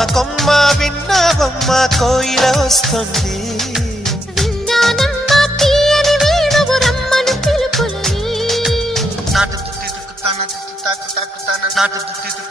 కొమ్మ విన్నావమ్మ కోయిల వస్తుంది. విన్నానమ్మ తీయని వేణువు రమ్మను పిలుపులని. నాటు దుత్తి దుక్కుతాన దుత్తి తాకు తాకుతాన నాటు దుత్తి